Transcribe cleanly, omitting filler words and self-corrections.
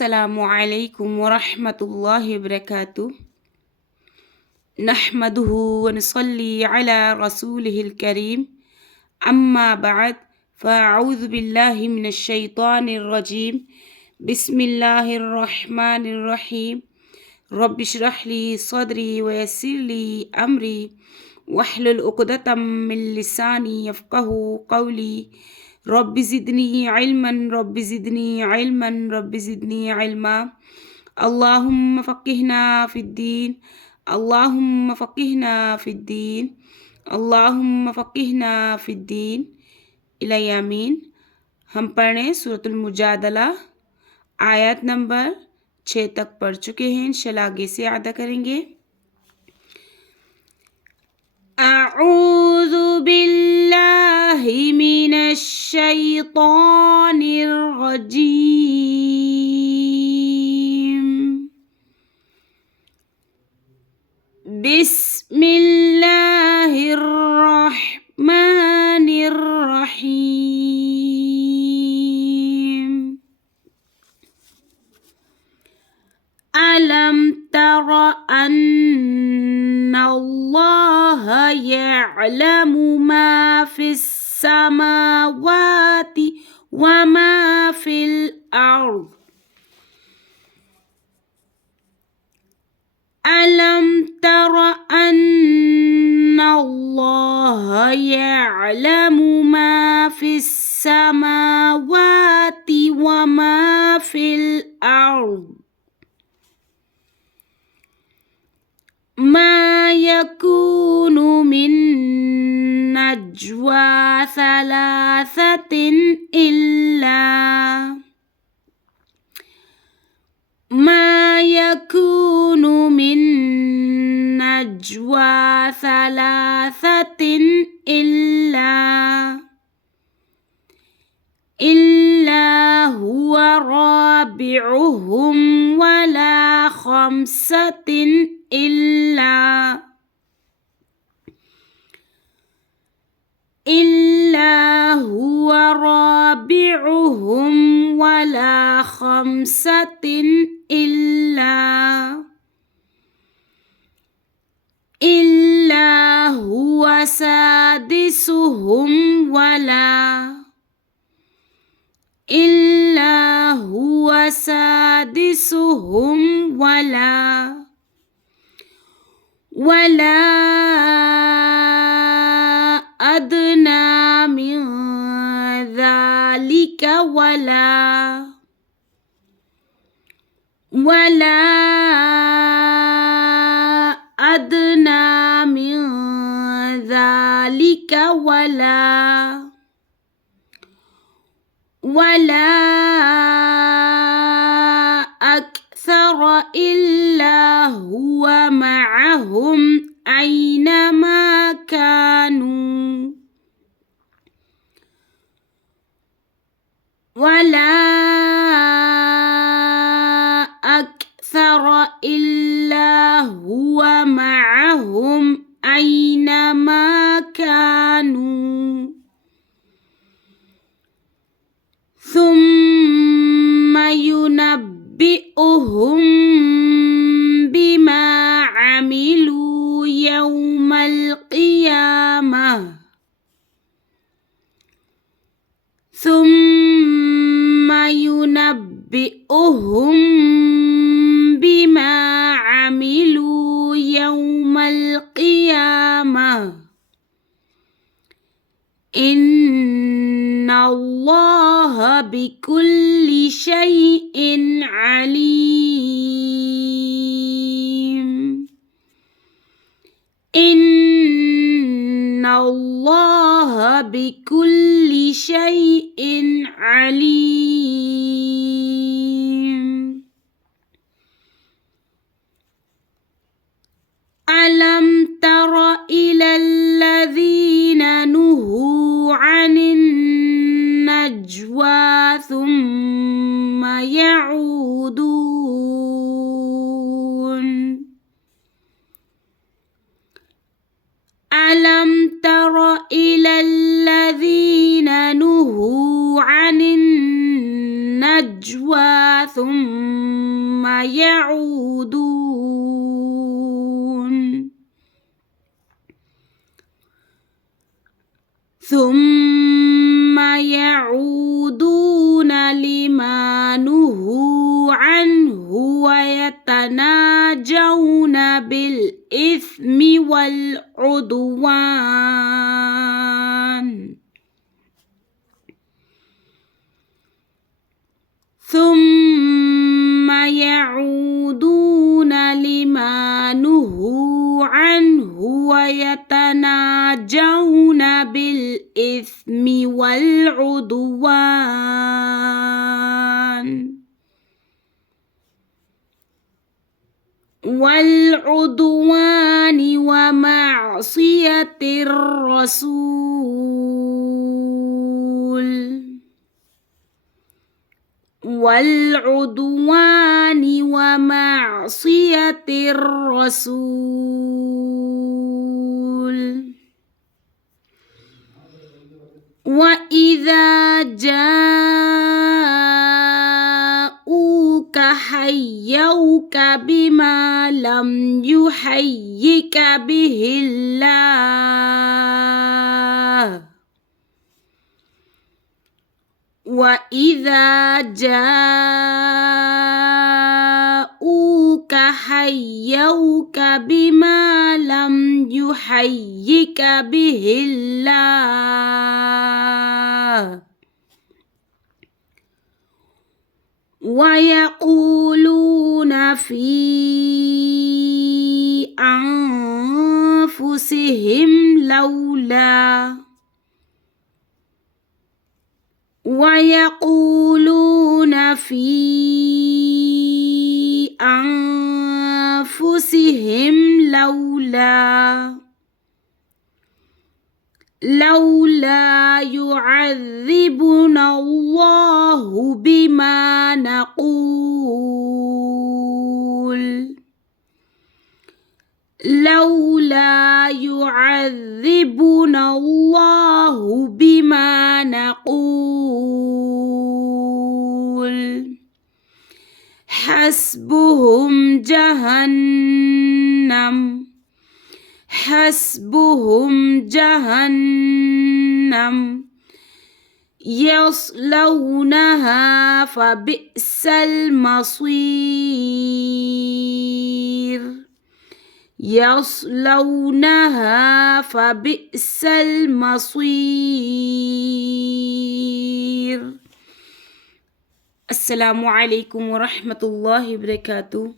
अस्सलामु अलैकुम वरहमतुल्लाहि वबरकातुहू नहमदुहु व नुसल्ली अला रसूलिहिल करीम अम्मा बाद फ़अऊज़ु बिल्लाहि मिनश शैतानिर रजीम बिस्मिल्लाहिर रहमानिर रहीम रब्बिश्रह ली सदरी व यस्सिर ली अमरी वहलुल उक़दतम मिन लिसानी यफ़क़हू क़ौली रब्बि ज़िदनी इल्मा अल्लाहुम्मा फ़क़िहना फ़िद्दीन अल्लाहुम्मा फ़क़िहना फ़िद्दीन अल्लाहुम्मा फ़क़िहना फ़िद्दीन इलाही आमीन। हम पढ़ें सूरतुल मुजादला आयत नंबर 6 तक पढ़ चुके हैं। इंशाल्लाह आगे से अदा करेंगे। अऊज़ु बिल्लाहि मिनश शैतानिर रजीम बिस्मिल्लाहिर रहमानिर रहीम अलम तरा अन्नल्लाहा यअलमु मा फिस समावाति व मा फिल अर्द अलम तरा अन्नल्लाहा यअलमु मा फिस समावाति व मा फिल अर्द मा यकूनु मिन नज्वा सलासतिन इल्ला मा यकूनु मिन नज्वा सलासतिन इल्ला हुवा राबिउहुम वला खम्सतिन इल्ला हुवा राबिउहुम वला खम्सतिन इल्ला हुवा सादिसुहुम वला अदना मिन ज़ालिका वला अक्सर इल्ला हुवा मअहुम ऐनमा कानू वला अक्सर इल्ला हुवा मअहुम ऐनमा कानू सुम्मा युनब्बिउहुम बिमा अमिलू यौमल क़ियामह सुम्मा युनब्बिउहुम बिमा अमिलू यौमल क़ियामह इन्नल्लाहा बिकुल्लि शैइन अलीम इन्नल्लाहा बिकुल्लि शैइन अलीम अलम तरा इलल्लज़ीना नुहू अनिन नज्वा सुम्मा यऊदून अलम तरा इलल्लज़ीना नुहू अनिन النجوى ثم يعودون لما نهوا عنه ويتناجون بالإثم والعدوان لما نهوا عنه ويتناجون بالإثم والعدوان ومعصية الرسول وإذا جاءوك حيوك بما لم يحيك به الله وإذا جاءوك حيوك بما لم يحيك به الله ويقولون في أنفسهم لولا يعذبنا الله بما نقول حسبهم جهنم يصلونها فبئس المصير. السلام عليكم ورحمة الله وبركاته.